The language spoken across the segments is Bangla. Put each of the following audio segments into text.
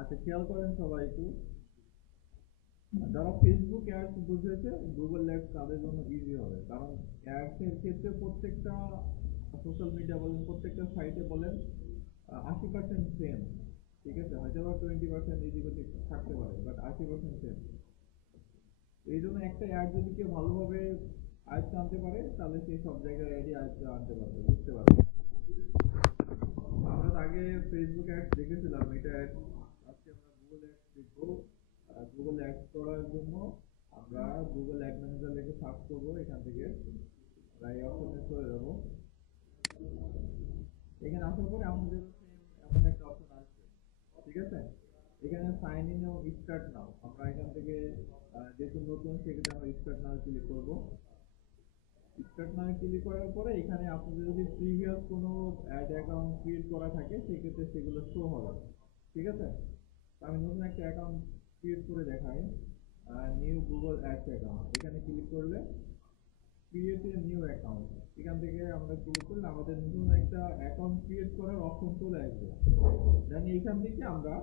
আচ্ছা, খেয়াল করেন সবাই একটু। যারা ফেসবুক অ্যাডস বুঝেছে, গুগল অ্যাডস তাদের জন্য ইজি হবে। কারণ অ্যাডস এর ক্ষেত্রে প্রত্যেকটা সোশ্যাল মিডিয়া বলেন, প্রত্যেকটা সাইটে বলেন, 80% সেম। ঠিক আছে, হয়তো বা 20% এদিক ওদিক থাকতে পারে, বাট 80% সেম। এই জন্য একটা অ্যাড যদি কেউ ভালোভাবে আয়ত্তে আনতে পারে, তাহলে সে সব জায়গায় অ্যাডই আয়ত্তে আনতে পারবে, বুঝতে পারবে। আমরা তো আগে ফেসবুক অ্যাডস দেখেছিলাম, এটা অ্যাডস। আজকে আমরা গুগল অ্যাডস দেখবো। গুগল অ্যাডস করার জন্য আমরা গুগল অ্যাড ম্যানেজার লিখে সার্চ করবো। এখান থেকে আমরা এই অপশনে চলে যাবো। এখানে আসার পরে আমাদের এমন একটা অপশন আসবে, ঠিক আছে। এখানে সাইন ইন ও স্টার্ট নাও, আমরা এখান থেকে যেহেতু নতুন, সেক্ষেত্রে আমরা স্টার্ট নাও ক্লিক করবো। স্টার্ট নাও ক্লিক করার পরে এখানে আপনাদের যদি প্রিভিয়াস কোনো অ্যাড অ্যাকাউন্ট ক্রিয়েট করা থাকে, সেক্ষেত্রে সেগুলো শো হবে, ঠিক আছে। তো আমি নতুন একটা অ্যাকাউন্ট ক্রিয়েট করে দেখাই। নিউ গুগল অ্যাডস অ্যাকাউন্ট, এখানে ক্লিক করলে ক্রিয়েট এ নিউ অ্যাকাউন্ট, এখান থেকে আমরা ক্লিক করলে আমাদের নতুন একটা অ্যাকাউন্ট ক্রিয়েট করার অপশন চলে আসবে। দেন এইখান থেকে আমরা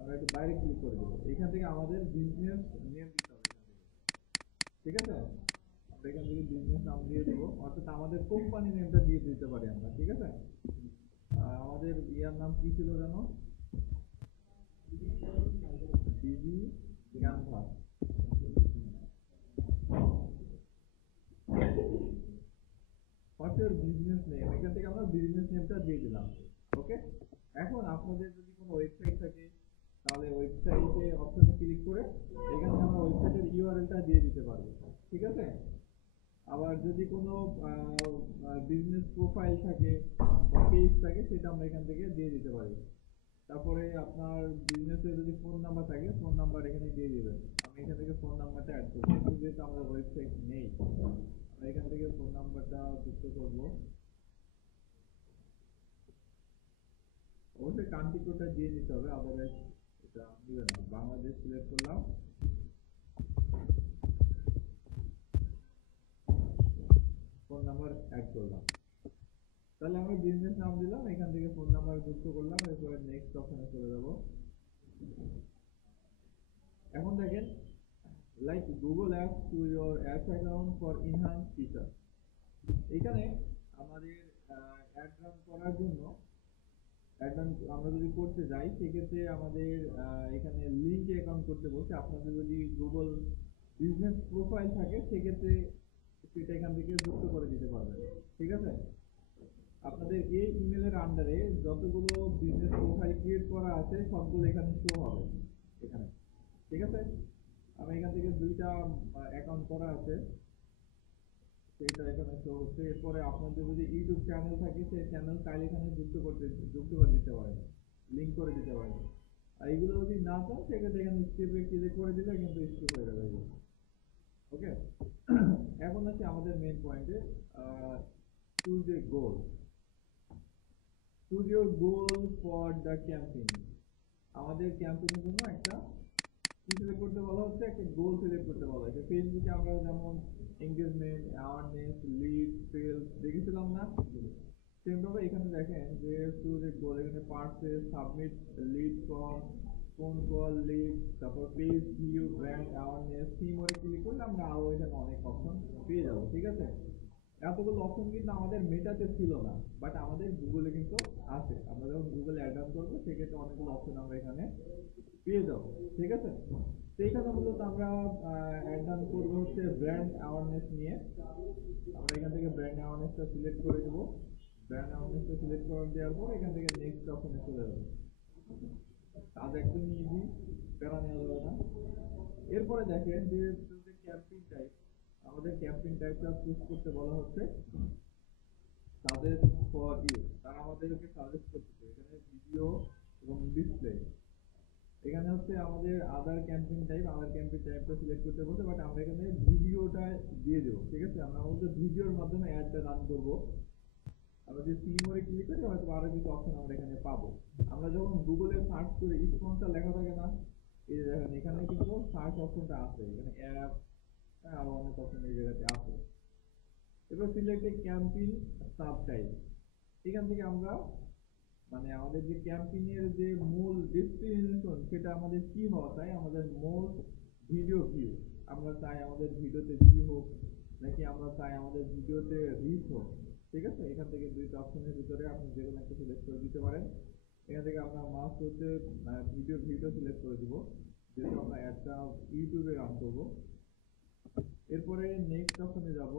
আমরা একটু বাইরে ক্লিক করে দেবো। এখান থেকে আমাদের বিজনেস নেম দিতে হবে এখান থেকে, ঠিক আছে। আমরা এখান থেকে বিজনেস নাম দিয়ে দেবো, অর্থাৎ আমাদের কোম্পানি নেমটা দিয়ে দিতে পারি আমরা, ঠিক আছে। আমাদের ইয়ার নাম কি ছিল জানো? Digi Canvas. What's your business name, এখান থেকে আমরা বিজনেস নেমটা দিয়ে দিলাম। ওকে। এখন আপনাদের যদি কোনো ওয়েবসাইট থাকে, তাহলে ওয়েবসাইটে অপশনে ক্লিক করে এখানে আমরা ওয়েবসাইটের ইউআরএলটা দিয়ে দিতে পারবো, ঠিক আছে। আবার যদি কোনো বিজনেস প্রোফাইল থাকে বা পেজ থাকে, সেটা আমরা এখান থেকে দিয়ে দিতে পারি। তারপরে আপনার বিজনেসে যদি ফোন নাম্বার থাকে, ফোন নাম্বার এখানে দিয়ে দিবেন। আমি এখান থেকে ফোন নাম্বারটা অ্যাড করবো, যেহেতু আমরা ওয়েবসাইট নেই, আমরা এখান থেকে ফোন নাম্বারটা যুক্ত করবো। অবশ্যই কান্ট্রি কোডটা দিয়ে দিতে হবে, আদারওয়াইজ এটা দিবে না। বাংলাদেশ সিলেক্ট করলাম, ফোন নাম্বার অ্যাড করলাম। তাহলে আমরা বিজনেস নাম দিলাম, এখান থেকে ফোন নাম্বার যুক্ত করলাম, এরপরে নেক্সট অপশনে চলে যাব। এখন দেখেন, like Google apps to your apps account for enhance feature. এখানে আমাদের অ্যাড রান করার জন্য, অ্যাড রান আমরা যদি করতে যাই, সেক্ষেত্রে আমাদের এখানে লিঙ্ক অ্যাকাউন্ট করতে বলছে। আপনাদের যদি গুগল বিজনেস প্রোফাইল থাকে, সেক্ষেত্রে সেটা এখান থেকে যুক্ত করে দিতে পারবেন, ঠিক আছে। আপনাদের এই ইমেলের আন্ডারে যতগুলো বিজনেস প্রোফাইল ক্রিয়েট করা আছে, সবগুলো এখানে শো হবে এখানে, ঠিক আছে। আমি এখান থেকে দুইটা অ্যাকাউন্ট করা আছে, সেটা এখানে শো হচ্ছে। এরপরে আপনাদের যদি ইউটিউব চ্যানেল থাকে, সেই চ্যানেল চাইলে এখানে যুক্ত করে দিতে পারেন, লিঙ্ক করে দিতে পারেন। আর এগুলো যদি না চান, সেক্ষেত্রে এখানে স্কিপে ক্লিক করে দিলে কিন্তু স্কিপ হয়ে যাবে এগুলো। ওকে। এখন আছে আমাদের মেন পয়েন্টে, choose a goal. Choose your goal for the campaign. আমাদের ক্যাম্পেইনের জন্য একটা কি সিলেক্ট করতে বলা হচ্ছে, একটা গোল সিলেক্ট করতে বলা হচ্ছে। ফেসবুকে আমরা যেমন এঙ্গেজমেন্ট, অ্যাওয়ারনেস, লিড, সেলস দেখেছিলাম না, সেম ভাবে এখানে দেখেন যে চুজ এ গোল, এখানে purchase, submit, lead form, phone call, lead, তারপর পেজ ভিউ, ব্র্যান্ড অ্যাওয়ারনেস, থিমরে ক্লিক করলে আমরা আরো এখানে অনেক অপশন পেয়ে যাবো, ঠিক আছে। এতগুলো অপশন কিন্তু আমাদের মেটাতে ছিল না, বাট আমাদের গুগলে কিন্তু আছে। আমরা যখন গুগলে অ্যাড অন করবো, সেক্ষেত্রে অনেকগুলো অপশন আমরা এখানে পেয়ে যাবো, ঠিক আছে। তো এখানে মূলত আমরা অ্যাড অন করবো হচ্ছে ব্র্যান্ড অ্যাওয়ারনেস নিয়ে। আমরা এখান থেকে ব্র্যান্ড অ্যাওয়ারনেসটা সিলেক্ট করে দেবো। ব্র্যান্ড অ্যাওয়ারনেসটা সিলেক্ট করে দেওয়ার পর এখান থেকে নেক্সট অপশনে চলে যাবো। কাজ একদমই ইজি, প্যারা নেওয়া যাবে না। এরপরে দেখেন যে ক্যাম্পেইন টাইপ, আমাদের ক্যাম্পেইন টাইপটা চুজ করতে বলা হচ্ছে সাজেস্ট ফর ইউ। তারা আমাদেরকে সাজেস্ট করতেছে এখানে ভিডিও এবং ডিসপ্লে। এখানে হচ্ছে আমাদের আদার ক্যাম্পেইন টাইপটা সিলেক্ট করতে বলছে, বাট আমরা এখানে ভিডিওটা দিয়ে দেবো, ঠিক আছে। আমরা আমাদের ভিডিওর মাধ্যমে অ্যাডটা রান করবো। আমরা যদি সিমোরে ক্লিক করি, হয়তো আরো কিছু অপশন আমরা এখানে পাবো। আমরা যখন গুগলে সার্চ করি, স্পন্সর লেখা থাকে না, এই যে দেখেন এখানে কিন্তু সার্চ অপশনটা আছে, এখানে অ্যাপ, আরো অনেক অপশন এই জায়গাতে আছে। এবার সিলেক্ট এ ক্যাম্পেইন সাব টাইপ, এখান থেকে আমরা মানে আমাদের যে ক্যাম্পেইনের যে মূল ডেস্টিনেশন সেটা আমাদের কি হওয়া চাই, আমাদের মোস্ট ভিডিও ভিউ। আমরা চাই আমাদের ভিডিওতে ভিউ হোক, নাকি আমরা চাই আমাদের ভিডিওতে রিচ হোক। ঠিক আছে, এখান থেকে দুইটা অপশনের ভিতরে আপনি যে কোনো একটা সিলেক্ট করে দিতে পারেন। এখান থেকে আমরা মাস্ট হচ্ছে ভিডিও ভিউটা সিলেক্ট করে দিব, যেহেতু আমরা একটা ইউটিউবে রান করবো। এরপরে নেক্সট অপশনে যাব।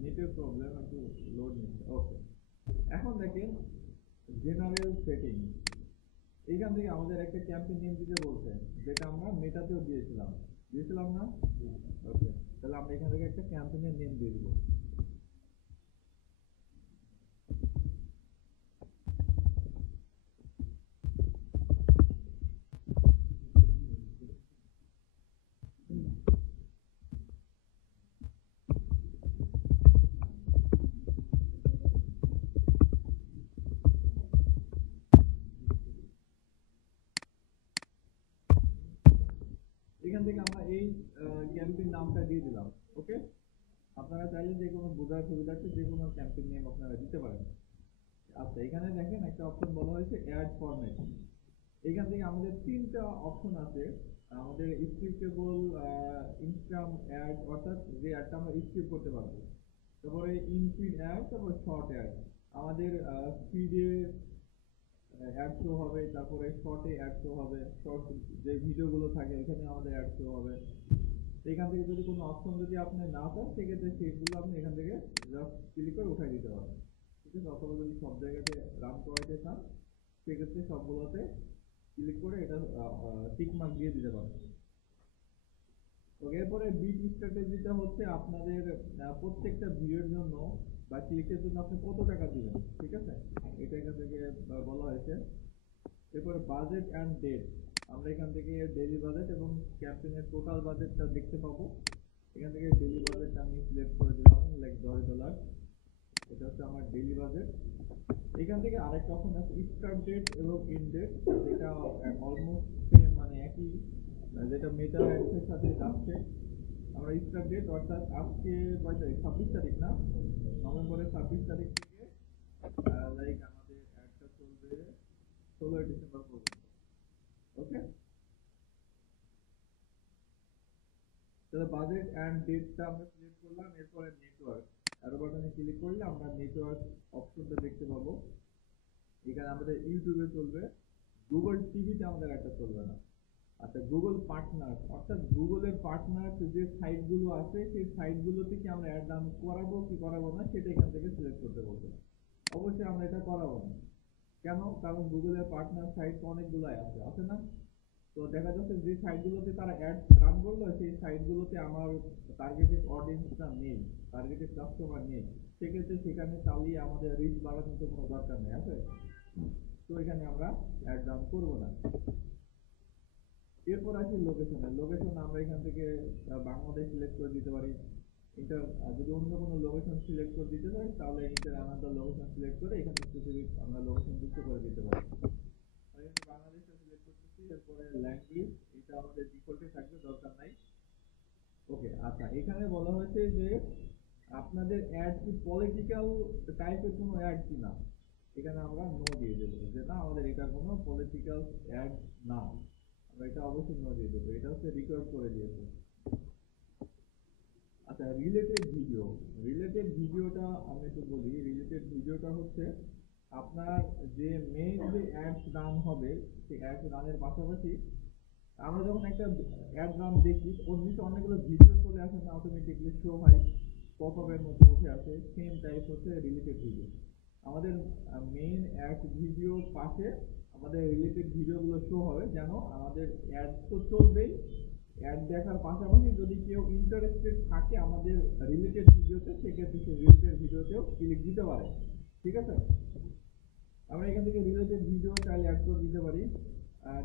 নেটের প্রবলেম, একটু লোড নিচ্ছে। ওকে, এখন দেখেন জেনারেল সেটিং। এইখান থেকে আমাদের একটা ক্যাম্পেইন নেম দিতে বলছে, যেটা আমরা মেটাতেও দিয়েছিলাম না? ওকে, তাহলে আমরা এখান থেকে একটা ক্যাম্পেইনের নেম দিয়ে দিব। এখান থেকে আমরা এই ক্যাম্পেইন নামটা দিয়ে দিলাম। ওকে, আপনারা চাইলে যে কোনো বোঝার সুবিধার্থে যে কোনো ক্যাম্পেইন নেম আপনারা দিতে পারেন। আচ্ছা, এখানে দেখেন একটা অপশন বলা হয়েছে অ্যাড ফরম্যাট। এখান থেকে আমাদের তিনটা অপশন আছে। আমাদের স্ক্রিপ্টেবল, ইনস্টাম অ্যাড, অর্থাৎ যে অ্যাডটা আমরা স্ক্রিপ্ট করতে পারবো। তারপরে ইনফিড অ্যাড, তারপরে শর্ট অ্যাড। আমাদের ফিডে অ্যাড শো হবে, তারপরে শর্টে অ্যাড শো হবে, শর্ট যে ভিডিওগুলো থাকে এখানে আমাদের অ্যাড শো হবে। এখান থেকে যদি কোনো অপশন যদি আপনি না পান, সেক্ষেত্রে সেগুলো আপনি এখান থেকে জাস্ট ক্লিক করে উঠাই দিতে পারবেন। ঠিক আছে, অথবা যদি সব জায়গাতে রান করাইতে চান, সেক্ষেত্রে সবগুলোতে ক্লিক করে এটা টিক মার্ক দিয়ে দিতে পারবেন। তো এরপরে বিট স্ট্র্যাটেজিটা হচ্ছে আপনাদের প্রত্যেকটা ভিডিওর জন্য বা ক্লিকের জন্য আপনি কত টাকা দিবেন। ঠিক আছে, এটা এখান থেকে বলা হয়েছে। এরপরে বাজেট অ্যান্ড ডেট, আমরা এখান থেকে ডেইলি বাজেট এবং ক্যাম্পেইনের টোটাল বাজেটটা দেখতে পাবো। এখান থেকে ডেইলি বাজেটটা আমি সিলেক্ট করে দিলাম, লাইক $10। এটা হচ্ছে আমার ডেইলি বাজেট। এখান থেকে আরেকটা অপশন আছে স্টার্ট ডেট এবং এন্ড ডেট, যেটা অলমোস্ট সেম, মানে একই, যেটা মেটা অ্যাডসের সাথে যাচ্ছে। আমরা স্টার্ট ডেট অর্থাৎ আজকে কয় তারিখ, 26 তারিখ না, নভেম্বরের 26 তারিখ থেকে লাইক আমাদের অ্যাডটা চলবে 16 ডিসেম্বর পর্যন্ত। ওকে, তাহলে বাজেট অ্যান্ড ডেটটা আমরা সিলেক্ট করলাম। এরপরে নেটওয়ার্ক, অ্যারো বাটনে ক্লিক করলে আমরা নেটওয়ার্ক অপশনটা দেখতে পাবো। এখানে আমাদের ইউটিউবে চলবে, গুগল টিভিতে আমাদের একটা চলবে না। আচ্ছা, গুগল পার্টনার, অর্থাৎ গুগলের পার্টনার যে সাইটগুলো আছে সেই সাইটগুলো থেকে আমরা অ্যাড রান করাবো কি করাবো না, সেটা এখান থেকে সিলেক্ট করতে বলছে। অবশ্যই আমরা এটা করাবো না। কেন? কারণ গুগলের পার্টনার সাইট অনেকগুলাই আছে না? তো দেখা যাচ্ছে যে সাইটগুলোতে তারা অ্যাড রান করলো, সেই সাইটগুলোতে আমার টার্গেটেড অডিয়েন্সটা নেই, টার্গেটেড কাস্টমার নেই। সেক্ষেত্রে সেখানে চালিয়ে আমাদের রিচ বাড়ানোর তো কোনো দরকার নেই, আছে? তো এখানে আমরা অ্যাড রান করবো না। এরপর আসি লোকেশনে। লোকেশন আমরা এখান থেকে বাংলাদেশ সিলেক্ট করে দিতে পারি। ইন্টার, যদি অন্য কোনো লোকেশন সিলেক্ট করে দিতে চাই, তাহলে ইন্টার আনাদার লোকেশন সিলেক্ট করে এখানে স্পেসিফিক আমরা লোকেশন যুক্ত করে দিতে পারি। আমি বাংলাদেশটা সিলেক্ট করতেছি। এরপরে ল্যাঙ্গুয়েজ, এটা আমাদের ডিফল্টে থাকবে, দরকার নাই। ওকে, আচ্ছা, এখানে বলা হয়েছে যে আপনাদের অ্যাড কি পলিটিক্যাল টাইপের কোনো অ্যাড কিনা। এখানে আমরা নো দিয়ে দেবো, যে না, আমাদের এটা কোনো পলিটিক্যাল অ্যাড না। আমরা এটা অবশ্যই নো দিয়ে দেবো, এটা হচ্ছে রিকোয়েস্ট করে দিয়েছে। আচ্ছা, রিলেটেড ভিডিওটা আমি একটু বলি। রিলেটেড ভিডিওটা হচ্ছে আপনার যে মেইন যে অ্যাডস রান হবে, সেই অ্যাডস রানের পাশাপাশি আমরা যখন একটা অ্যাড রান দেখি, ওর নিচে অনেকগুলো ভিডিও চলে আসে না, অটোমেটিকলি শো হয়, পপআপের মতো উঠে আসে। সেম টাইপ হচ্ছে রিলেটেড ভিডিও। আমাদের মেইন অ্যাড ভিডিওর পাশে আমাদের রিলেটেড ভিডিওগুলো শো হবে, যেন আমাদের অ্যাড তো চলবেই, অ্যাড দেখার পাশাপাশি যদি কেউ ইন্টারেস্টেড থাকে আমাদের রিলেটেড ভিডিওতে, সেক্ষেত্রে সেই রিলেটেড ভিডিওতেও ক্লিক দিতে পারে। ঠিক আছে, আমরা এখান থেকে রিলেটেড ভিডিও চাইলে অ্যাড করে দিতে পারি।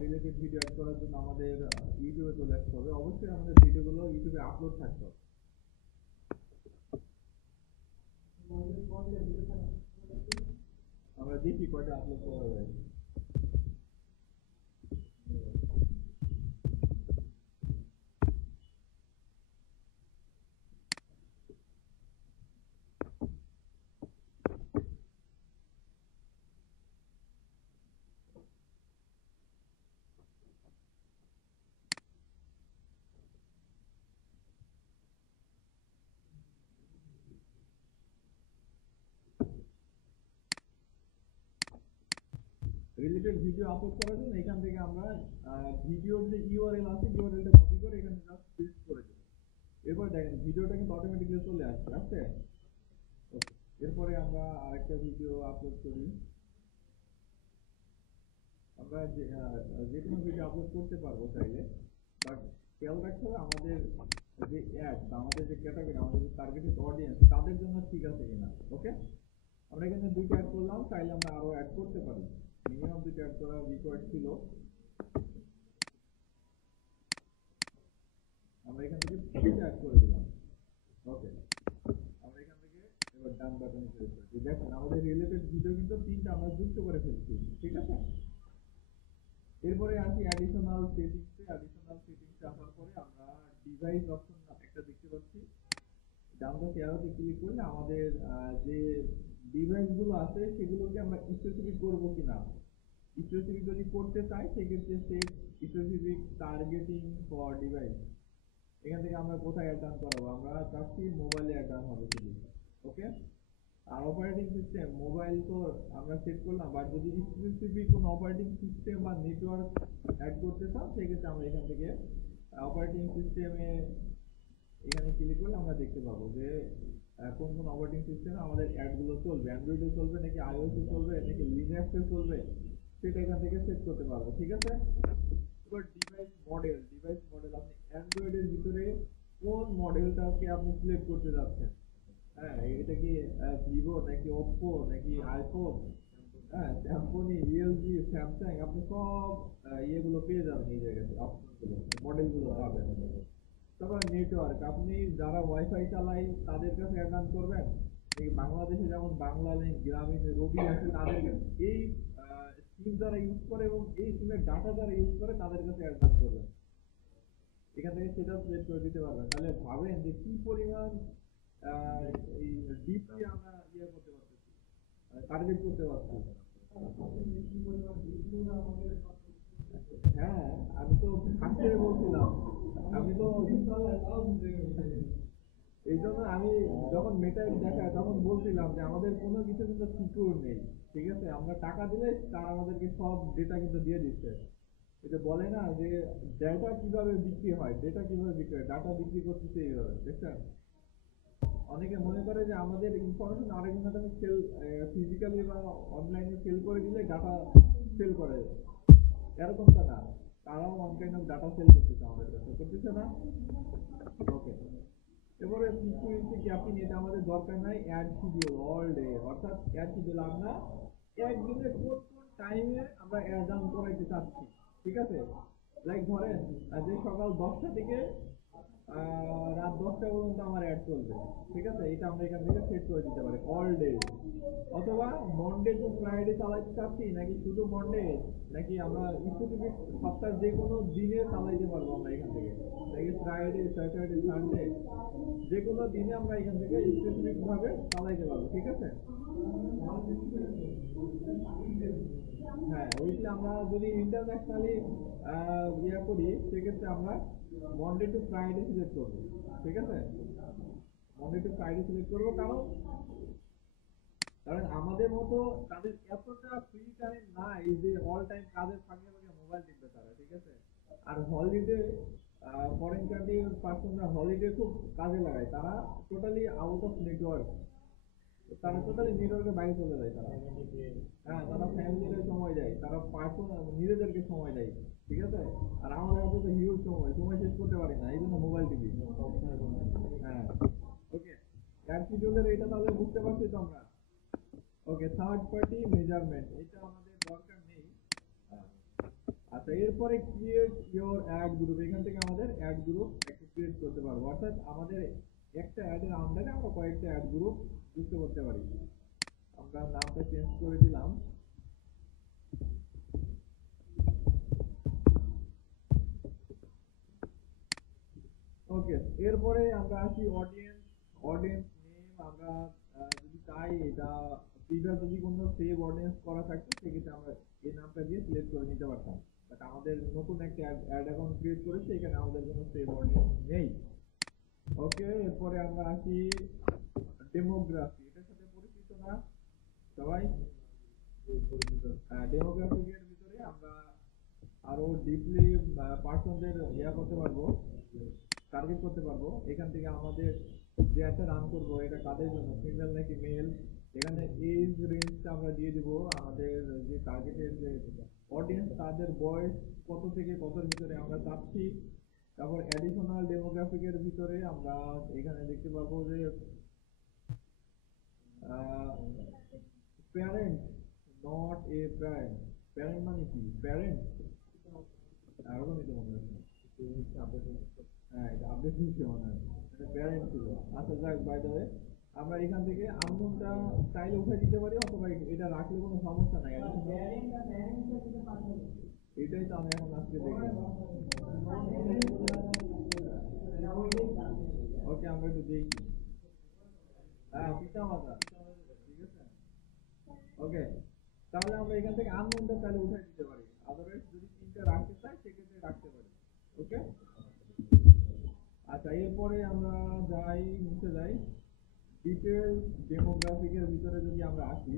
রিলেটেড ভিডিও অ্যাড করার জন্য আমাদের ইউটিউবে চলে আসতে হবে। অবশ্যই আমাদের ভিডিওগুলো ইউটিউবে আপলোড থাকতে হবে। আমরা দেখি কয়টা আপলোড করা যায়। রিলেটেড ভিডিও আপলোড করার জন্য এখান থেকে আমরা ভিডিওর যে ইউআরএল আছে ইউআরএলটা কপি করে এখানে জাস্ট পেস্ট করে দেব। এরপর দেখেন ভিডিওটা কিন্তু অটোমেটিক্যালি চলে আসছে। ওকে, এরপরে আমরা আরেকটা ভিডিও আপলোড করি। আমরা যে কোনো ভিডিও আপলোড করতে পারবো চাইলে, বাট খেয়াল রাখতে হবে আমাদের যে অ্যাড বা আমাদের যে ক্যাটাগরি, আমাদের যে টার্গেটেড অডিয়েন্স তাদের জন্য ঠিক আছে কিনা। ওকে, আমরা এখানে দুইটা অ্যাড করলাম, চাইলে আমরা আরো অ্যাড করতে পারি, মিনিমাম দুইটা অ্যাড করা রিকোয়ার্ড ছিল। আমরা এখান থেকে দুইটা অ্যাড করে দিলাম। ওকে, আমরা এখান থেকে এবার ডান বাটনে ক্লিক করি। দেখেন আমাদের রিলেটেড ভিডিও কিন্তু তিনটা আমরা যুক্ত করে ফেলছি, ঠিক আছে। এরপরে আসি অ্যাডিশনাল সেটিংসে। অ্যাডিশনাল সেটিংসে আসার পরে আমরা ডিভাইস অপশন একটা দেখতে পাচ্ছি। ডান পাশে অ্যারোতে ক্লিক করলে আমাদের যে ডিভাইস গুলো আছে সেগুলোকে আমরা স্পেসিফিক করব কিনা। স্পেসিফিক যদি করতে চাই সেক্ষেত্রে set specific targeting for device, এখান থেকে আমরা কোথায় অ্যাড ডান করাবো, আমরা চাচ্ছি মোবাইলে অ্যাড ডান হবে শুধু। ওকে, আর অপারেটিং সিস্টেম মোবাইল তো আমরা সেট করলাম, বাট যদি স্পেসিফিক কোনো অপারেটিং সিস্টেম বা নেটওয়ার্ক অ্যাড করতে চান সেক্ষেত্রে আমরা এখান থেকে অপারেটিং সিস্টেমে এখানে ক্লিক করলে আমরা দেখতে পাবো যে কোন কোন অপারেটিং সিস্টেমে আমাদের অ্যাডগুলো চলবে, অ্যান্ড্রয়েডে চলবে নাকি আইওএসে চলবে নাকি লিনাক্সে চলবে, সেটা এখান থেকে সেট করতে পারবো, ঠিক আছে। এবার ডিভাইস মডেল আপনি অ্যান্ড্রয়েডের ভিতরে কোন মডেলটাকে আপনি সিলেক্ট করতে যাচ্ছেন। হ্যাঁ, এটা কি ভিভো নাকি ওপ্পো নাকি আইফোন, হ্যাঁ স্যামসনি, রিয়েলমি, স্যামসাং, আপনি সব ইয়েগুলো পেয়ে যাবেন এই জায়গাতে, অপশনগুলো মডেলগুলো পাবেন। তারপর নেটওয়ার্ক, আপনি যারা ওয়াইফাই চালায় তাদের কাছে অ্যাড অন করবেন, এই বাংলাদেশে যেমন বাংলা লিংক, গ্রামীণ, রবি আছে তাদের কাছে, এই সিম যারা ইউজ করে এবং এই সিমের ডাটা যারা ইউজ করে তাদের কাছে অ্যাড অন করবেন। এখান থেকে সেটা সিলেক্ট করে দিতে পারবেন। তাহলে ভাবেন যে কি পরিমাণ এই ডিপলি আমরা ইয়ে করতে পারতেছি, টার্গেট করতে পারছি। হ্যাঁ, আমি তো ফার্স্টে বলছিলাম, আমি তো এই জন্য আমি যখন মেটাই দেখায় তখন বলছিলাম যে আমাদের কোনো কিছু কিন্তু সিকিউর নেই, ঠিক আছে। আমরা টাকা দিলে তারা আমাদেরকে সব ডেটা কিন্তু দিয়ে দিচ্ছে। এটা বলে না যে ডেটা কিভাবে বিক্রি হয়, ডেটা কিভাবে বিক্রি হয়, ডাটা বিক্রি করতেছে এইভাবে, দেখছেন। অনেকে মনে করে যে আমাদের ইনফরমেশন আরেকজনের কাছে সেল, ফিজিক্যালি বা অনলাইনে সেল করে দিলে ডাটা সেল করে, এরকমটা না। তারাও one kind of data sell করতেছে আমাদের কাছে, করতেছে না। ওকে, এবারে ফ্রিকোয়েন্সি ক্যাপিং, এটা আমাদের দরকার নাই। অ্যাড শিডিউল অল ডে, অর্থাৎ অ্যাড শিডিউল আমরা একদিনে কোন কোন টাইমে আমরা অ্যাড ডাউন করাইতে চাচ্ছি, ঠিক আছে। লাইক ধরেন যে সকাল 10টা থেকে রাত 10টা পর্যন্ত আমার অ্যাড চলবে, ঠিক আছে। এটা আমরা এখান থেকে সেট করে দিতে পারি অল ডে। অথবা মনডে টু ফ্রাইডে চালাইতে চাচ্ছি নাকি শুধু মনডে, নাকি আমরা স্পেসিফিক সপ্তাহের যে কোনো দিনে চালাইতে পারবো আমরা এখান থেকে, নাকি ফ্রাইডে, স্যাটারডে, সানডে, যে কোনো দিনে আমরা এখান থেকে স্পেসিফিক ভাবে চালাইতে পারবো, ঠিক আছে। হ্যাঁ, ওইটা আমরা যদি ইন্টারন্যাশনালি ইয়ে করি সেক্ষেত্রে আমরা মনডে টু ফ্রাইডে সিলেক্ট করবো, ঠিক আছে। মনডে টু ফ্রাইডে সিলেক্ট করবো, কারণ কারণ আমাদের মতো তাদের এতটা ফ্রি টাইম নাই যে অল টাইম কাজের ফাঁকে ফাঁকে মোবাইল টিপবে তারা, ঠিক আছে। আর হলিডে, ফরেন কান্ট্রির পার্সনরা হলিডে খুব কাজে লাগায়, তারা টোটালি আউট অফ নেটওয়ার্ক, তারা টোটালি নেটওয়ার্কের বাইরে চলে যায় তারা। হ্যাঁ, তারা ফ্যামিলিদের সময় দেয়, তারা পার্সোনাল নিজেদেরকে সময় দেয়, ঠিক আছে। আর আমাদের হাতে তো হিউজ সময় শেষ করতে পারি না, এই জন্য মোবাইল টিভি। হ্যাঁ, ওকে, অ্যাড শিডিউলের এটা তাহলে বুঝতে পারছি তো আমরা। ওকে, থার্ড পার্টি মেজারমেন্ট, এটা আমাদের দরকার নেই। আচ্ছা, এরপরে ক্রিয়েট ইওর অ্যাড গ্রুপ, এখান থেকে আমাদের অ্যাড গ্রুপ একটা ক্রিয়েট করতে পারবো, অর্থাৎ আমাদের একটা অ্যাডের আন্ডারে আমরা কয়েকটা অ্যাড গ্রুপ যুক্ত করতে পারি। আমরা নামটা চেঞ্জ করে দিলাম। ওকে, এরপরে আমরা আসি অডিয়েন্স। অডিয়েন্স নেম আমরা যদি চাই এটা প্রিভিয়াস যদি কোনো সেভ অডিয়েন্স করা থাকতো সেক্ষেত্রে আমরা এই নামটা দিয়ে সিলেক্ট করে নিতে পারতাম, বাট আমাদের নতুন একটা অ্যাড অ্যাকাউন্ট ক্রিয়েট করেছি, এখানে আমাদের কোনো সেভ অডিয়েন্স নেই। ওকে, এরপরে আমরা আসি ডেমোগ্রাফি, এটার সাথে পরিচিত না সবাই? ডেমোগ্রাফিকের ভিতরে আমরা আরো ডিপলি পার্সনদের করতে পারবো, টার্গেট করতে পারবো। এখান থেকে আমাদের যে একটা রান করবো এটা কাদের জন্য, ফিমেল নাকি মেল, এখানে এজ রেঞ্জটা আমরা দিয়ে দিব। আমাদের যে টার্গেটের যে অডিয়েন্স তাদের বয়স কত থেকে কতর ভিতরে আমরা চাচ্ছি। তারপর অ্যাডিশনাল ডেমোগ্রাফিকের ভিতরে আমরা এখানে দেখতে পাবো যে parent, not a parent. Parent মানে কি? প্যারেন্ট ওরকমই তো মনে হচ্ছে। হ্যাঁ, এটা আপডেট হয়েছে মনে হয়, এটা প্যারেন্ট ছিল। আচ্ছা যাক, বাই দ্য ওয়ে আমরা এখান থেকে আননোনটা চাইলে উঠে দিতে পারি, অথবা এটা রাখলে কোনো সমস্যা নাই। এটাই তো আমি এখন আজকে দেখলাম। ওকে, আমরা একটু দেখি। হ্যাঁ, পিতা মাতা, ঠিক আছে। ওকে, তাহলে আমরা এখান থেকে আননোনটা চাইলে উঠে দিতে পারি, আদারওয়াইজ যদি তিনটা রাখতে চাই সেক্ষেত্রে রাখতে পারি। ওকে, আচ্ছা এরপরে আমরা যাই, নিচে যাই। ডিটেল ডেমোগ্রাফিকের ভিতরে যদি আমরা আসি,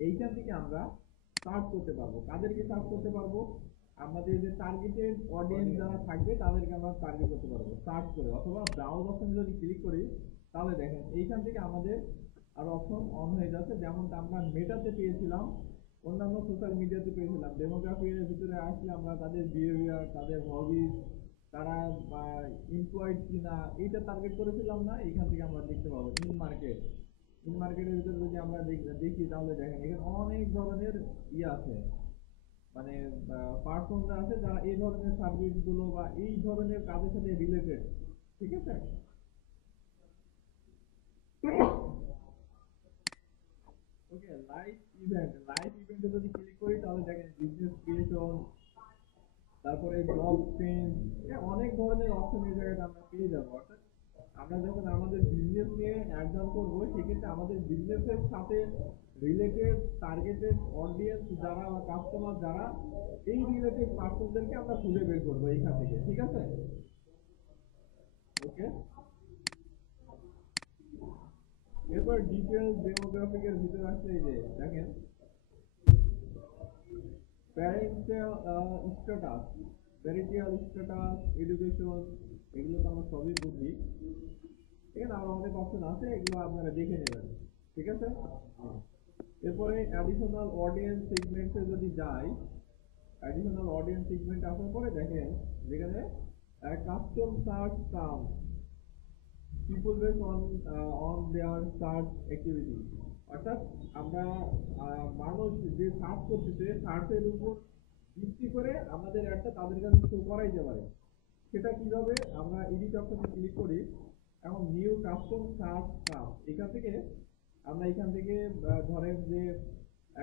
এইখান থেকে আমরা সার্চ করতে পারবো। কাদেরকে সার্চ করতে পারবো? আমাদের যে টার্গেটেড অডিয়েন্স যারা থাকবে তাদেরকে আমরা টার্গেট করতে পারবো সার্চ করে, অথবা ব্রাউজ অপশনে যদি ক্লিক করি তাহলে দেখেন এইখান থেকে আমাদের আর অপশন অন হয়ে যাচ্ছে, যেমনটা আমরা মেটাতে পেয়েছিলাম, অন্যান্য সোশ্যাল মিডিয়াতে পেয়েছিলাম। ডেমোগ্রাফির ভিতরে আসলে আমরা তাদের বিহেভিয়ার, তাদের হবিজ, তারা এমপ্লয়েড কিনা এইটা টার্গেট করেছিলাম না। এইখান থেকে আমরা দেখতে পাবো ইন মার্কেট। ইন মার্কেটের ভিতরে যদি আমরা দেখি তাহলে দেখেন এখানে অনেক ধরনের আছে, মানে পার্সনরা আছে যারা এই ধরনের সার্ভিস গুলো বা এই ধরনের কাজের সাথে রিলেটেড। ঠিক আছে, ওকে। লাইভ ইভেন্টে যদি ক্লিক করি তাহলে দেখেন বিজনেস ক্রিয়েশন, তারপরে জব চেঞ্জ, অনেক ধরনের অপশন এই জায়গাটা আমরা পেয়ে যাবো। অর্থাৎ আমরা যখন আমাদের বিজনেস নিয়ে অ্যাডভান্স করবো সেক্ষেত্রে আমাদের বিজনেসের সাথে রিলেটেড টার্গেটেড অডিয়েন্স যারা বা কাস্টমার যারা, এই রিলেটেড পার্সনদেরকে আমরা খুঁজে বের করবো এইখান থেকে। ঠিক আছে, ওকে। এরপর ডিটেল ডেমোগ্রাফিকের ভিতরে আসছে, এই যে দেখেন parental status, parental status, education, এগুলো তো আমরা সবই বুঝি। এখানে আরো অনেক অপশন আছে, এগুলো আপনারা দেখে নেবেন। ঠিক আছে, এরপরে অ্যাডিশনাল অডিয়েন্স সেগমেন্টে যদি যাই, অ্যাডিশনাল অডিয়েন্স সেগমেন্ট আসার পরে দেখেন যেখানে custom search term, people base on their search activity. অর্থাৎ আমরা মানুষ যে সার্চ করতেছে সার্চের উপর ভিত্তি করে আমাদের একটা তাদের কাছে শো করাইতে পারে। সেটা কিভাবে? আমরা এডিট অপশনে ক্লিক করি, এখন নিউ কাস্টম সার্চ টার্ম, এখান থেকে আমরা ধরেন যে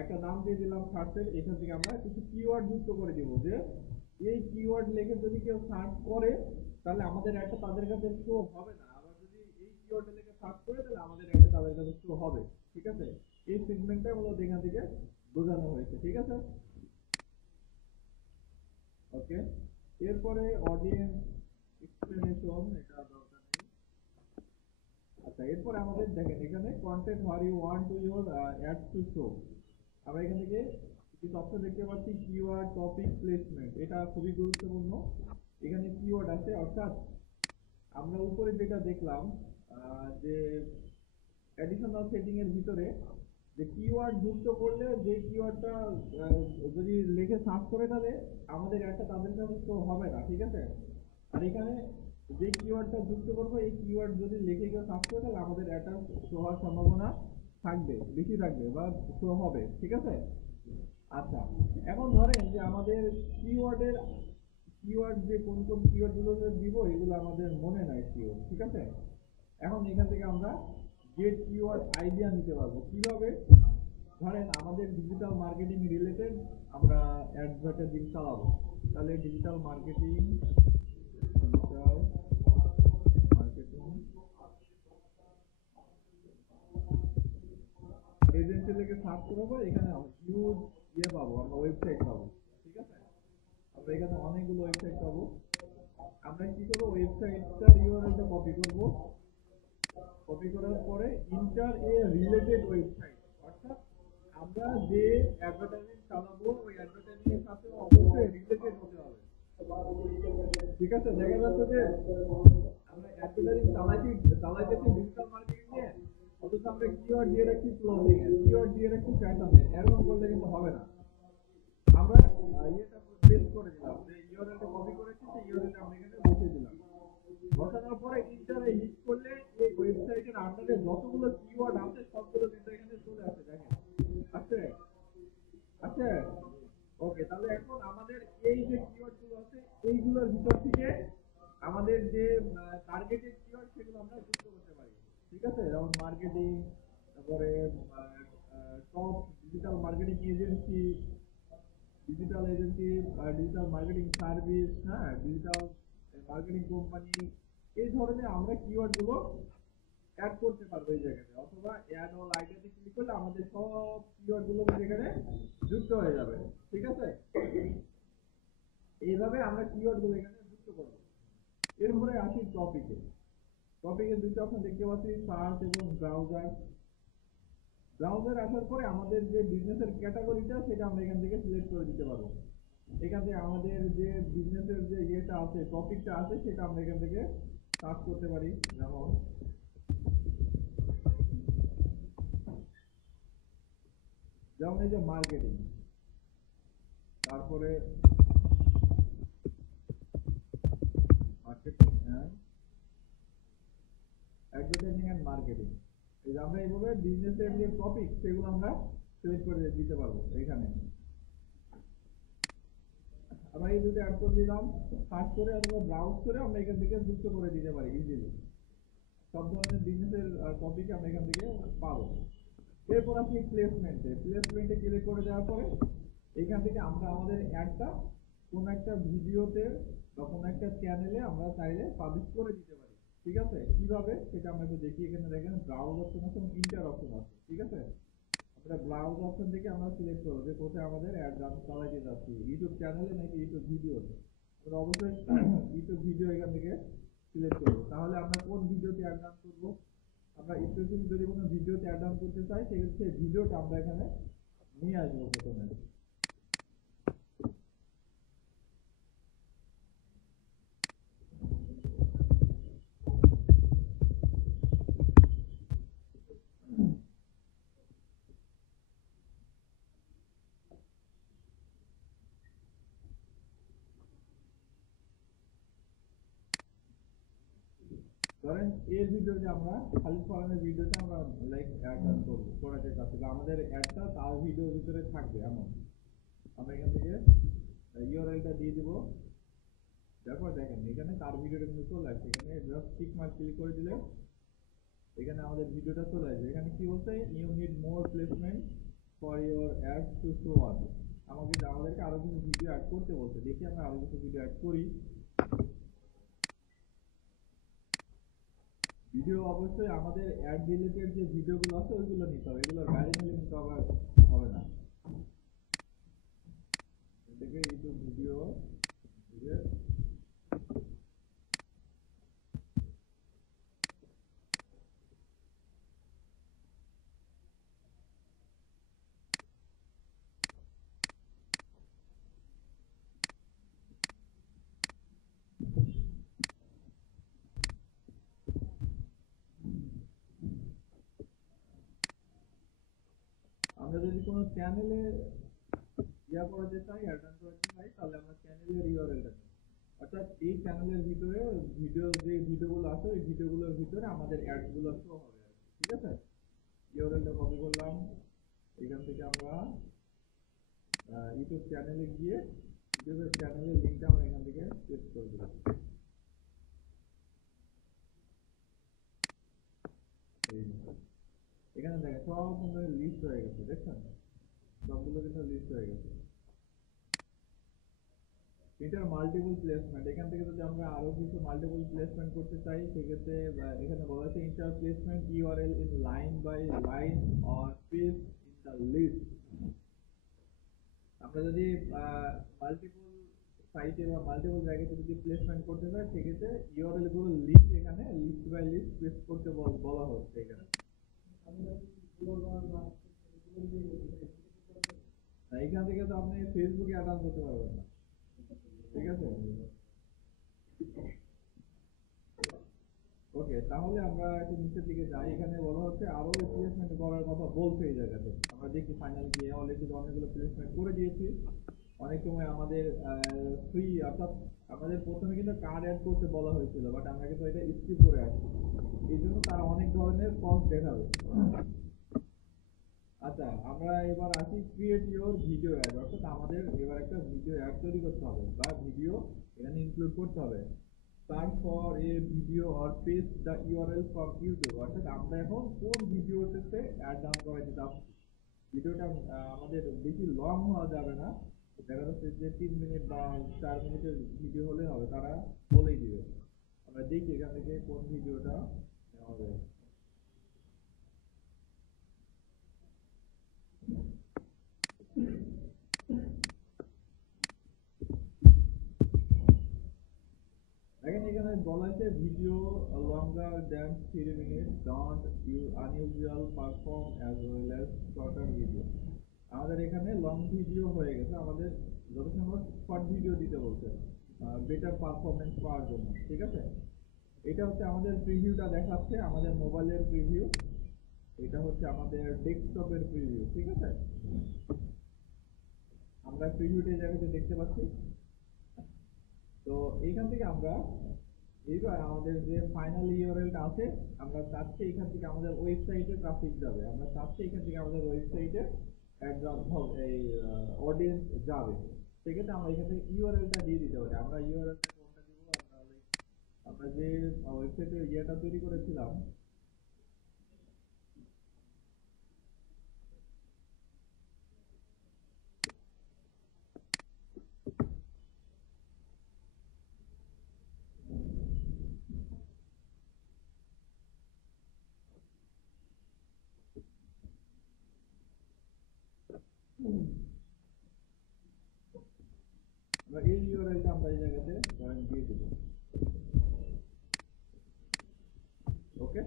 একটা নাম দিয়ে দিলাম সার্চের, এখান থেকে আমরা কিছু কিওয়ার্ড যুক্ত করে দিব, যে এই কিওয়ার্ড লিখে যদি কেউ সার্চ করে তাহলে আমাদের একটা তাদের কাছে শো হবে না, আবার যদি এই কিওয়ার্ড লিখে সার্চ করে তাহলে আমাদের একটা তাদের কাছে শো হবে। ঠিক আছে, এই সেগমেন্টটা মূলত এখান থেকে বোঝানো হয়েছে। ঠিক আছে, ওকে। এরপরে অডিয়েন্স এক্সপ্লেনেশন, এটা দরকার নেই। আচ্ছা এরপর আমাদের দেখেন এখানে content where you want to your ads to show. আমরা এখান থেকে কিছু অপশন দেখতে পাচ্ছি, কিওয়ার্ড, টপিক, প্লেসমেন্ট, এটা খুবই গুরুত্বপূর্ণ। এখানে কিওয়ার্ড আছে, অর্থাৎ আমরা উপরে যেটা দেখলাম যে অ্যাডিশনাল সেটিং এর ভিতরে যে কিওয়ার্ড যুক্ত করলে যে কিওয়ার্ডটা যদি লিখে সার্চ করে তাহলে আমাদের একটা তাদের কাছে শো হবে না। ঠিক আছে, আর এখানে যে কিওয়ার্ডটা যুক্ত করবো এই কিওয়ার্ড যদি লিখে কেউ সার্চ করে তাহলে আমাদের একটা শো হওয়ার সম্ভাবনা থাকবে, বেশি থাকবে বা শো হবে। ঠিক আছে, আচ্ছা এখন ধরেন যে আমাদের কিওয়ার্ডের কিওয়ার্ড যে কোন কোন কিওয়ার্ড গুলো দিব এগুলো আমাদের মনে নাই কিওয়ার্ড। ঠিক আছে, এখন এখান থেকে আমরা গেট কিওয়ার্ড আইডিয়া নিতে পারবো কিভাবে? ধরেন আমাদের ডিজিটাল মার্কেটিং রিলেটেড আমরা অ্যাডভার্টাইজিং চালাবো, তাহলে ডিজিটাল মার্কেটিং এজেন্সি লিখে সার্চ করবো, এখানে হিউজ পাবো, আমরা ওয়েবসাইট পাবো। ঠিক আছে, আমরা এখানে অনেকগুলো ওয়েবসাইট পাবো। আমরা কি করবো, ওয়েবসাইটটার ইউআরএলটা কপি করব, কপি করার পরে ইন্টার এ রিলেটেড ওয়েবসাইট, আমরা যে অ্যাডভার্টাইজিং চালাবো ওই অ্যাডভার্টাইজিং এর সাথে অবশ্যই রিলেটেড হতে হবে। ঠিক আছে, দেখা যাচ্ছে যে আমরা অ্যাডভার্টাইজিং চালাইতেছি ডিজিটাল মার্কেটিং নিয়ে, অথচ আমরা কিওয়ার্ড দিয়ে রাখছি ক্লোজিং এর, কিওয়ার্ড দিয়ে রাখছি ফ্যাশনের, এরকম করলে কিন্তু হবে না। আমরা ইয়েটা পেস্ট করে দিলাম, যে ইউআরএলটা কপি করেছি সেই ইউআরএলটা আমরা এখানে বসিয়ে দিলাম। বসানোর পরে ইন্টারে হিট করলে এই ওয়েবসাইটের আন্ডারে যতগুলো কিওয়ার্ড আছে সবগুলো কিন্তু এখানে চলে আসে, দেখেন আছে আছে। ওকে, তাহলে এখন আমাদের এই যে কিওয়ার্ড গুলো আছে এইগুলোর ভিতর থেকে আমাদের যে টার্গেটেড কিওয়ার্ড সেগুলো আমরা যুক্ত করতে পারি। ঠিক আছে, যেমন মার্কেটিং, তারপরে top digital marketing agency, digital marketing service, হ্যাঁ, ডিজিটাল মার্কেটিং কোম্পানি, এই ধরনের আমরা কিওয়ার্ড গুলো অ্যাড করতে পারবো এই জায়গাতে, অথবা অ্যাড অল আইডিয়াতে ক্লিক করলে আমাদের সব কিওয়ার্ড গুলো এখানে যুক্ত হয়ে যাবে। ঠিক আছে, এইভাবে আমরা কিওয়ার্ড গুলো এখানে যুক্ত করবো। এরপরে আসি টপিকে। টপিকে দুইটা অপশন দেখতে পাচ্ছি, সার্চ এবং ব্রাউজার। ব্রাউজার আসার পরে আমাদের যে বিজনেসের ক্যাটাগরিটা সেটা আমরা এখান থেকে সিলেক্ট করে দিতে পারবো। এখান থেকে আমাদের যে বিজনেসের যে ইয়েটা আছে, টপিকটা আছে, সেটা আমরা এখান থেকে সার্চ করতে পারি। যেমন এই যে মার্কেটিং, তারপরে মার্কেটিং অ্যাডভার্টাইজিং এন্ড মার্কেটিং, এই যে আমরা এইভাবে বিজনেসের যে টপিক সেগুলো আমরা সিলেক্ট করে দিতে পারবো এখানে। আমরা এই দুটো অ্যাড করে দিলাম, সার্চ করে অথবা ব্রাউজ করে আমরা এখান থেকে যুক্ত করে দিতে পারি ইজিলি। সব ধরনের বিজনেসের টপিক আমরা এখান থেকে পাবো। এরপর আসি প্লেসমেন্টে ক্লিক করে দেওয়ার পরে এখান থেকে আমরা আমাদের অ্যাডটা কোনো একটা ভিডিওতে বা কোনো একটা চ্যানেলে আমরা চাইলে পাবলিশ করে দিতে পারি। ঠিক আছে, কিভাবে সেটা আমরা একটু দেখি। এখানে দেখেন ব্রাউজ অপশন আছে এবং ইন্টার অপশন আছে। ঠিক আছে, আমরা ব্রাউজ অপশন থেকে আমরা সিলেক্ট করবো যে কোথায় আমাদের অ্যাড রান চালাইতে যাচ্ছি, ইউটিউব চ্যানেলে নাকি ইউটিউব ভিডিওতে। আমরা অবশ্যই ইউটিউব ভিডিও এখান থেকে সিলেক্ট করবো। তাহলে আমরা কোন ভিডিওতে অ্যাড রান করবো, আমরা স্পেসিফিক যদি কোনো ভিডিওতে অ্যাড রান করতে চাই সেক্ষেত্রে ভিডিওটা আমরা এখানে নিয়ে আসবো প্রথমে। ধরেন এর ভিডিওতে আমরা খালিদ ফরানের ভিডিওতে আমরা লাইক অ্যাড রান করবো, করাতে চাচ্ছি, আমাদের অ্যাডটা তার ভিডিওর ভিতরে থাকবে এমন। আমরা এখান থেকে ইউআরএলটা দিয়ে দিব। তারপর দেখেন এখানে তার ভিডিওটা কিন্তু চলে আসছে, এখানে জাস্ট টিক মার্ক ক্লিক করে দিলে এখানে আমাদের ভিডিওটা চলে আসবে। এখানে কি বলছে, you need more placement for your ad to show up. আমাদেরকে আরো কিছু ভিডিও অ্যাড করতে বলছে, দেখি আমরা আরো কিছু ভিডিও অ্যাড করি। ভিডিও অবশ্যই আমাদের অ্যাড রিলেটেড যে ভিডিওগুলো আছে ওইগুলো নিতে হবে, এগুলোর বাইরে নিলে কিন্তু আবার হবে না। এদিকে ইউটিউব ভিডিও আমরা যদি কোনো চ্যানেলে ইয়া করাতে চাই, অ্যাড রান করাতে চাই, তাহলে আমরা চ্যানেলের ইউআরএলটা দিই। অর্থাৎ এই চ্যানেলের ভিতরে যে ভিডিওগুলো আছে ওই ভিডিওগুলোর ভিতরে আমাদের অ্যাডগুলো শো হবে। ঠিক আছে, ইউআরএলটা কপি করলাম, এখান থেকে আমরা ইউটিউব চ্যানেলে গিয়ে ইউটিউবের চ্যানেলের লিঙ্কটা আমরা এখান থেকে পেস্ট করে দিলাম। এখানে দেখেন সব লিস্ট হয়ে গেছে, দেখছেন সবগুলো কিন্তু লিস্ট হয়ে গেছে। এটার মাল্টিপল প্লেসমেন্ট, এখান থেকে যদি আমরা আরো কিছু মাল্টিপল প্লেসমেন্ট করতে চাই সেক্ষেত্রে এখানে বলা আছে enter placement URL in line by line or page in the list. আমরা যদি মাল্টিপল সাইটে বা মাল্টিপল জায়গাতে যদি প্লেসমেন্ট করতে চাই সেক্ষেত্রে ইউআরএল গুলো লিঙ্ক এখানে লিস্ট বাই লিস্ট পেস্ট করতে বলা হচ্ছে এখানে। এখান থেকে তো আপনি ফেসবুকে অ্যাড অন করতে পারবেন না, ঠিক আছে? ওকে, তাহলে আমরা একটু নিচের দিকে যাই। এখানে বলা হচ্ছে আরো প্লেসমেন্ট করার কথা বলছে এই জায়গাতে। আমরা দেখি ফাইনাল গিয়ে অলরেডি অনেকগুলো প্লেসমেন্ট করে দিয়েছি। অনেক সময় আমাদের ফ্রি, অর্থাৎ আমাদের প্রথমে কিন্তু কার্ড অ্যাড করতে বলা হয়েছিল, বাট আমরা কিন্তু এটা স্কিপ করে আসছি। এই জন্য তারা অনেক ধরনের কস্ট দেখাবে। আচ্ছা, আমরা এবার আসি ক্রিয়েট ইউর ভিডিও অ্যাড, অর্থাৎ আমাদের এবার একটা ভিডিও অ্যাড তৈরি করতে হবে বা ভিডিও এখানে ইনক্লুড করতে হবে। Search for a video or paste the URL from YouTube, অর্থাৎ আমরা এখন কোন ভিডিওটাতে অ্যাড ডাউন করাইতে চাচ্ছি। ভিডিওটা আমাদের বেশি লং হওয়া যাবে না, দেখা যাচ্ছে যে 3 মিনিট বা 4 মিনিটের ভিডিও হলে হবে, তারা বলেই দিবে। আমরা দেখি এখান থেকে কোন ভিডিওটা নেওয়া যায়। দেখেন এখানে বলা হয়েছে video longer than 3 minute, don't you unusual perform as well as shorter video. আমাদের এখানে লং ভিডিও হয়ে গেছে, আমাদের যত সম্ভব শর্ট ভিডিও দিতে বলছে বেটার পারফরমেন্স পাওয়ার জন্য, ঠিক আছে? এটা হচ্ছে আমাদের প্রিভিউটা দেখাচ্ছে, আমাদের মোবাইলের প্রিভিউ। এটা হচ্ছে আমাদের ডেস্কটপের প্রিভিউ, ঠিক আছে? আমরা প্রিভিউটা এই জায়গাতে দেখতে পাচ্ছি। তো এইখান থেকে আমরা এইবার আমাদের যে ফাইনাল ইউআরএলটা আছে, আমরা চাচ্ছি এখান থেকে আমাদের ওয়েবসাইটে ট্রাফিক যাবে, আমরা চাচ্ছি এখান থেকে আমাদের ওয়েবসাইটে এই অডিয়েন্স যাবে। সেক্ষেত্রে আমরা এখান থেকে ইউআরএলটা দিয়ে দিতে পারি। আমরা ইউআরএলটা কোনটা দিব, আমরা যে ওয়েবসাইটে ইয়েটা তৈরি করেছিলাম, আমরা এই ইউআরএলটা আমরা এই জায়গাতে দিয়ে দেব। ওকে,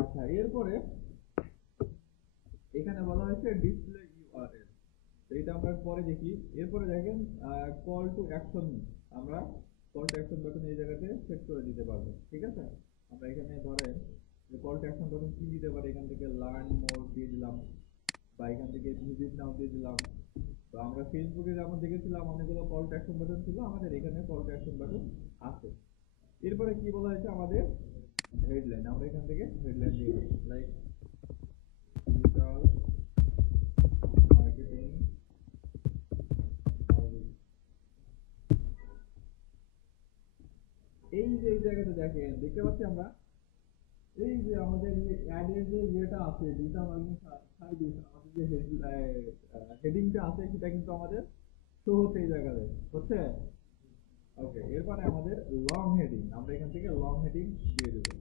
আচ্ছা, এরপরে এখানে বলা হয়েছে ডিসপ্লে ইউআরএল, এইটা আমরা পরে দেখি। এরপরে দেখেন কল টু অ্যাকশন, আমরা কল টু অ্যাকশন বাটন এই জায়গাতে সেট করে দিতে পারবো, ঠিক আছে? আমরা এখানে ধরেন যে কল টু অ্যাকশন বাটন কি দিতে পারি, এখান থেকে লার্ন মোর দিয়ে দিলাম, বা এখান থেকে ভিজিট নাও দিয়ে দিলাম। তো আমরা ফেসবুকে যেমন দেখেছিলাম অনেকগুলো কল টু অ্যাকশন বাটন ছিল, আমাদের এখানে কল টু অ্যাকশন বাটন আছে। এরপরে কি বলা হয়েছে আমাদের হেডলাইন, আমরা এখান থেকে হেডলাইন দিয়ে দিই, লাইক ডিজিটাল মার্কেটিং। এই যে এই জায়গাতে দেখেন, দেখতে পাচ্ছি আমরা এই যে আমাদের অ্যাডের যে ইয়েটা আছে, ডিজিটাল মার্কেটিং সার্ভিস, আমাদের যে হেডিংটা আছে সেটা কিন্তু আমাদের শো হচ্ছে এই জায়গাতে, হচ্ছে। ওকে, এরপরে আমাদের লং হেডিং, আমরা এখান থেকে লং হেডিং দিয়ে দেবো,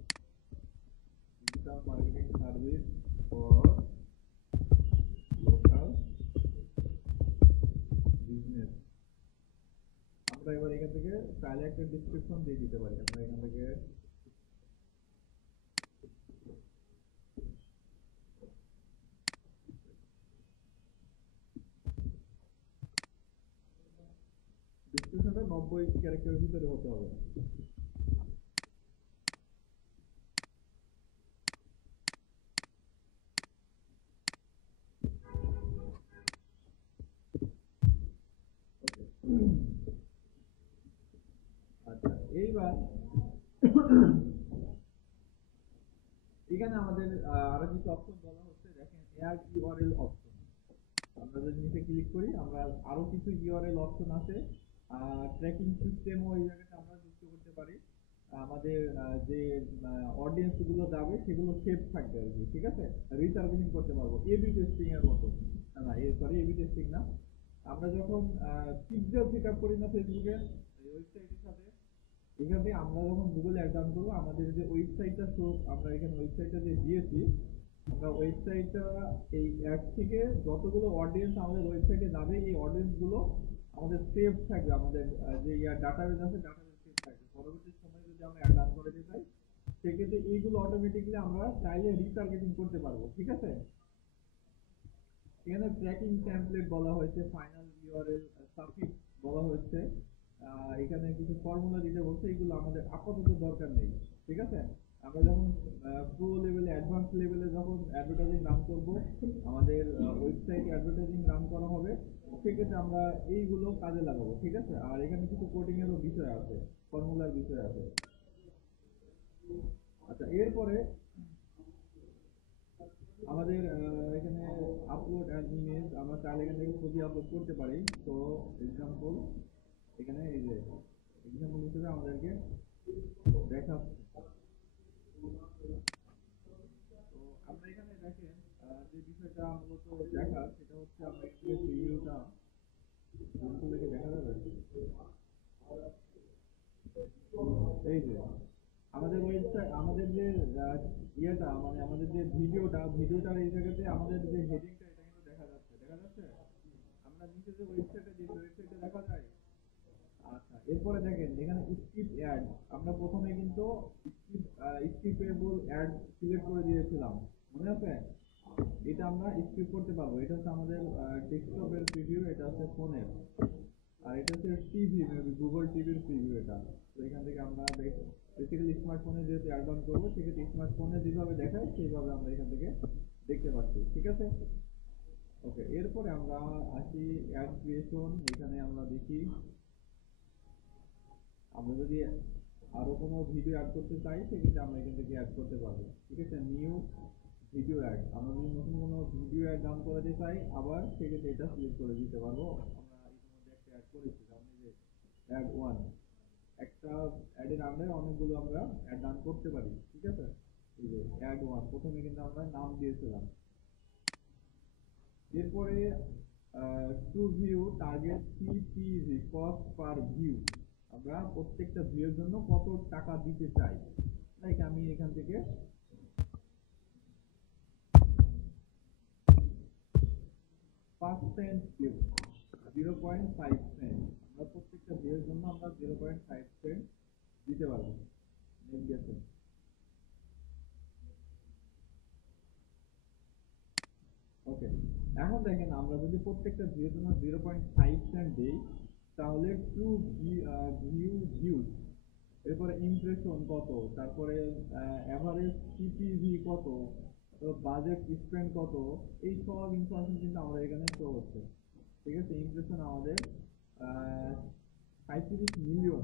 digital marketing service for local business. আমরা এবার এখান থেকে চাইলে একটা ডিসক্রিপশন দিয়ে দিতে পারি। আমরা এখান থেকে ডিসক্রিপশনটা 90 ক্যারেক্টারের ভিতরে হতে হবে। আচ্ছা, এইবার এখানে আমাদের আরো কিছু অপশন বলা হচ্ছে, দেখেন অ্যাড ইউআরএল অপশন। আমরা যদি নিচে ক্লিক করি, আমরা আরো কিছু ইউআরএল অপশন আছে। ট্র্যাকিং সিস্টেমও এই জায়গাতে আমরা যুক্ত করতে পারি। আমাদের যে অডিয়েন্স গুলো যাবে সেগুলো সেভ থাকবে আর কি, ঠিক আছে? রিটার্গেটিং করতে পারবো এবি টেস্টিং এর মতো। না, সরি, এবি টেস্টিং না। আমরা যখন পিক্সেল সেট আপ করি না ফেসবুকে ওয়েবসাইটের সাথে, এখান থেকে আমরা যখন গুগলে অ্যাড ডাউন করবো, আমাদের যে ওয়েবসাইটটা আমরা এখানে ওয়েবসাইটটা যে দিয়েছি, আমরা ওয়েবসাইটটা এই অ্যাড থেকে যতগুলো অডিয়েন্স আমাদের ওয়েবসাইটে যাবে, এই অডিয়েন্স গুলো আমাদের সেভ থাকবে, আমাদের যে ডাটাবেস আছে ডাটাবেস সেভ থাকবে। পরবর্তী সময়ে যদি আমরা অ্যাড ডাউন করে দিতে চাই, সেক্ষেত্রে এইগুলো অটোমেটিকলি আমরা চাইলে রিটার্গেটিং করতে পারবো, ঠিক আছে? এখানে ট্র্যাকিং টেমপ্লেট বলা হয়েছে, ফাইনাল ইউআরএল সাফিক্স বলা হচ্ছে, এখানে কিছু ফর্মুলা দিতে বলছে, এগুলো আমাদের আপাতত দরকার নেই। ঠিক আছে, আমরা যখন প্রো লেভেলে অ্যাডভান্স লেভেলে যখন অ্যাডভার্টাইজিং রান করব, আমাদের ওয়েবসাইটে অ্যাডভার্টাইজিং রান করা হবে, সেক্ষেত্রে আমরা এইগুলো কাজে লাগাবো। ঠিক আছে, আর এখানে কিছু কোডিং এরও বিষয় আছে, ফর্মুলার বিষয় আছে। আচ্ছা, এরপরে আমাদের এখানে আপলোড অ্যাড ইমেজ, আমরা চাইলে এখান থেকে ছবি আপলোড করতে পারি। তো এক্সাম্পল, এখানে এই যে এক্সাম্পল হিসেবে আমাদেরকে দেখা, তো আমরা এখানে দেখেন যে বিষয়টা মূলত দেখা, সেটা হচ্ছে আমরা এখানে ভিডিওটা লিখে দেখা যাবে। এই যে আমাদের ওয়েবসাইট, আমাদের যে ইয়েটা মানে আমাদের যে ভিডিওটার এই জায়গাতে আমাদের যে হেডিংটা, এটা কিন্তু দেখা যাচ্ছে আমরা নিচে যে ওয়েবসাইটে দেখা যায়। আচ্ছা, এরপরে দেখেন এখানে স্কিপ অ্যাড, আমরা প্রথমে কিন্তু স্কিপেবল অ্যাড সিলেক্ট করে দিয়েছিলাম, মনে আছে? এটা আমরা স্কিপ করতে পারবো। এটা হচ্ছে আমাদের ডেস্কটপের প্রিভিউ, এটা হচ্ছে ফোনের, আর এটা হচ্ছে টিভি, মেবি গুগল টিভির প্রিভিউ এটা। তো এখান থেকে আমরা বেসিক্যালি স্মার্টফোনে যেহেতু অ্যাড অন করবো, সেক্ষেত্রে স্মার্টফোনে যেভাবে দেখায় সেইভাবে আমরা এখান থেকে দেখতে পাচ্ছি। ঠিক আছে, ওকে। এরপরে আমরা আসি অ্যাড ক্রিয়েশন, এখানে আমরা দেখি আমরা যদি আরো কোনো ভিডিও অ্যাড করতে চাই, সেক্ষেত্রে আমরা এখান থেকে অ্যাড করতে পারবো। ঠিক আছে, নিউ ভিডিও অ্যাড, আমরা যদি নতুন কোনো ভিডিও অ্যাড ডাউন করাতে চাই, আবার সেক্ষেত্রে এটা সিলেক্ট করে দিতে পারবো। আমরা ইতিমধ্যে একটা অ্যাড করেছি, যেমন এই যে অ্যাড ওয়ান, একটা অ্যাডের আন্ডারে অনেকগুলো আমরা অ্যাড ডাউন করতে পারি। ঠিক আছে, এই যে অ্যাড ওয়ান, প্রথমে কিন্তু আমরা নাম দিয়েছিলাম। এরপরে two view target CPV, cost per view, আমরা প্রত্যেকটা ভিউর জন্য কত টাকা দিতে চাই। লাইক আমি এখান থেকে 5 সেন্ট দিব, 0.5 সেন্ট, আমরা প্রত্যেকটা ভিউর জন্য আমরা 0.5 সেন্ট দিতে পারবো। নেট গেছে। ওকে, এখন দেখেন আমরা যদি প্রত্যেকটা ভিউর জন্য 0.5 সেন্ট দিই, তাহলে টু ভিউজ, এরপরে ইমপ্রেশন কত, তারপরে এভারেজ সিপিভি কত, বাজেট স্পেন্ড কত, এই সব ইনফরমেশন কিন্তু আমাদের এখানে শো হচ্ছে। ঠিক আছে, ইমপ্রেশন আমাদের 35 মিলিয়ন,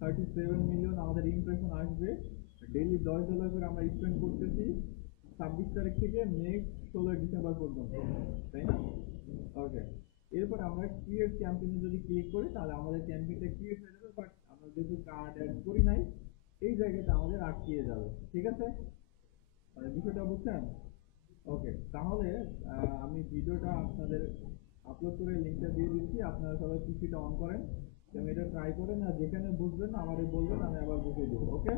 37 মিলিয়ন আমাদের ইমপ্রেশন আসবে। ডেইলি $10 করে আমরা স্পেন্ড করতেছি 26 তারিখ থেকে নেক্সট 16 ডিসেম্বর পর্যন্ত, তাই না? ওকে, এরপর আমরা ক্রিয়েট ক্যাম্পেইনে যদি ক্লিক করি, তাহলে আমাদের ক্যাম্পেইনটা ক্রিয়েট হয়ে যাবে, বাট আমরা যেহেতু কার্ড অ্যাড করি নাই, এই জায়গাটা আমাদের আটকে যাবে। ঠিক আছে, মানে বিষয়টা বুঝছেন? ওকে, তাহলে আমি ভিডিওটা আপনাদের আপলোড করে লিঙ্কটা দিয়ে দিচ্ছি, আপনারা সবাই পিসিটা অন করেন এবং এটা ট্রাই করেন, আর যেখানে বুঝবেন আমারে বলবেন, আমি আবার বুঝিয়ে দেবো। ওকে।